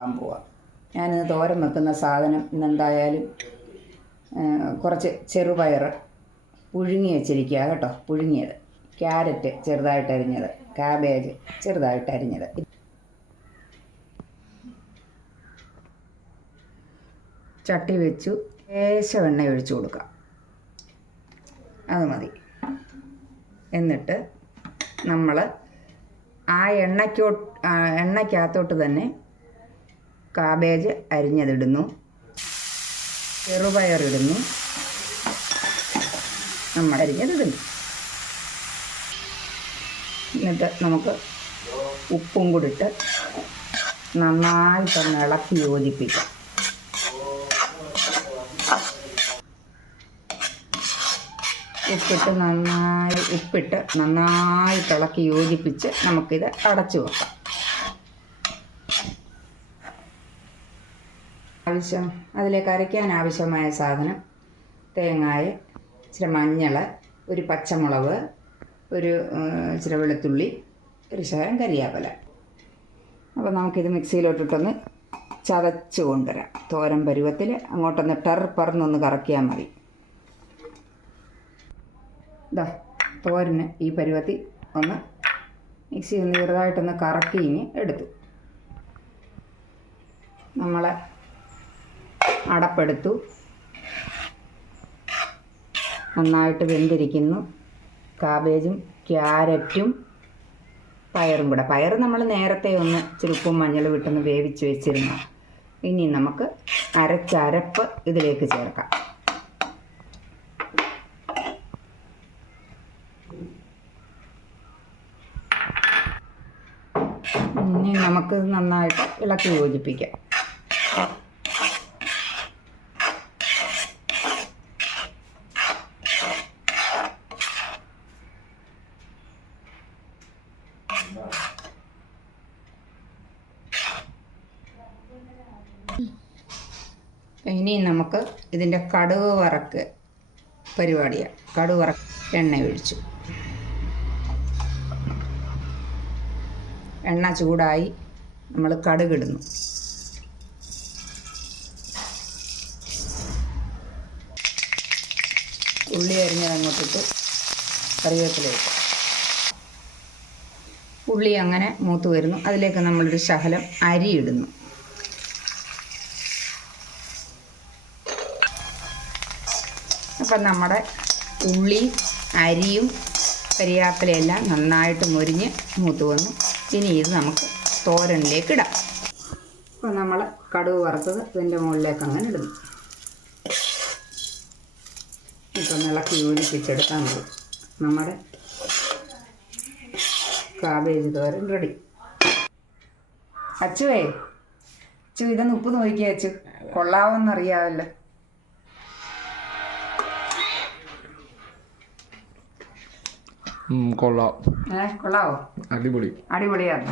പോവാം. ഞാനിന്ന് തോരൻ വെക്കുന്ന സാധനം ഇന്നെന്തായാലും കുറച്ച് ചെറുപയർ പുഴുങ്ങി വെച്ചിരിക്കുക കേട്ടോ പുഴുങ്ങിയത്. ക്യാരറ്റ് ചെറുതായിട്ട് അരിഞ്ഞത് കാബേജ് ചെറുതായിട്ട് അരിഞ്ഞത്. ചട്ടി വെച്ചു ലേശം എണ്ണ ഒഴിച്ചു കൊടുക്കാം. അത് മതി. എന്നിട്ട് നമ്മൾ ആ എണ്ണയ്ക്കോ എണ്ണയ്ക്കകത്തോട്ട് തന്നെ കാബേജ് അരിഞ്ഞതിടുന്നു. ചെറുപയറിടുന്നു നമ്മൾ അരിഞ്ഞതിടുന്നു. എന്നിട്ട് നമുക്ക് ഉപ്പും കൂടി ഇട്ട് നന്നായിട്ടൊന്ന് ഇളക്കി യോജിപ്പിക്കാം. ഉപ്പിട്ട് നന്നായി ഉപ്പിട്ട് നന്നായി തിളക്കി യോജിപ്പിച്ച് നമുക്കിത് അടച്ചു വെക്കാം. ആവശ്യം. അതിലേക്ക് അരയ്ക്കാൻ ആവശ്യമായ സാധനം തേങ്ങായ ഇച്ചിരി മഞ്ഞൾ ഒരു പച്ചമുളക് ഒരു ഇച്ചിരി വെളുത്തുള്ളി ഒരു കരിയാപ്പല. അപ്പോൾ നമുക്കിത് മിക്സിയിലോട്ടിട്ടൊന്ന് ചതച്ച് കൊണ്ടുവരാം. തോരൻ പരുവത്തിൽ അങ്ങോട്ടൊന്ന് ടെർ പറന്നൊന്ന് കറക്കിയാൽ മതി. ഇതാ തോരന് ഈ പരുവത്തിൽ ഒന്ന് മിക്സി ഒന്ന് ചെറുതായിട്ടൊന്ന് കറക്കി ഇനി എടുത്തു. നമ്മളെ അടപ്പെടുത്തു. നന്നായിട്ട് വെന്തിരിക്കുന്നു. കാബേജും ക്യാരറ്റും പയറും കൂടെ. പയർ നമ്മൾ നേരത്തെ ഒന്ന് ചെറുപ്പും മഞ്ഞളും ഇട്ടൊന്ന് വേവിച്ച് വെച്ചിരുന്നു. ഇനി നമുക്ക് അരച്ചരപ്പ് ഇതിലേക്ക് ചേർക്കാം. ഇനി നമുക്ക് നന്നായിട്ട് ഇളക്കി യോജിപ്പിക്കാം. ഇനി നമുക്ക് ഇതിന്റെ കടുക് വറക്ക് പരിപാടിയാണ് കടുക് വറക്ക് എണ്ണ ഒഴിച്ചു. എണ്ണ ചൂടായി നമ്മൾ കടുകിടുന്നു ഉള്ളി അരിഞ്ഞത് അങ്ങോട്ടിട്ട് കറിവേപ്പില ഇട്ടു. ഉള്ളി അങ്ങനെ മൂത്ത് വരുന്നു. അതിലേക്ക് നമ്മളൊരു ശകലം അരി ഇടുന്നു. അപ്പം നമ്മുടെ ഉള്ളി അരിയും കരിയാപ്പിലയെല്ലാം നന്നായിട്ട് മുരിഞ്ഞ് മൂത്ത് വന്നു. ഇനി ഇത് നമുക്ക് തോരനിലേക്ക് ഇടാം. അപ്പോൾ നമ്മൾ കടുവ് വറുത്തത് ഇതിന്റെ മുകളിലേക്ക് അങ്ങനെ ഇടുന്നു. ഇപ്പം ഇളക്കി യോജിപ്പിച്ചെടുത്താൽ മതി. നമ്മുടെ കാബേജ് തോരൻ റെഡി അച്ചുവേ അച്ചു ഇതൊന്ന് ഉപ്പ് നോക്കിയാ അച്ചു. കൊള്ളാവെന്നറിയാമല്ലോ കൊള്ളാം. ഏ കൊള്ളാവോ? അടിപൊളി. അടിപൊളിയാണ്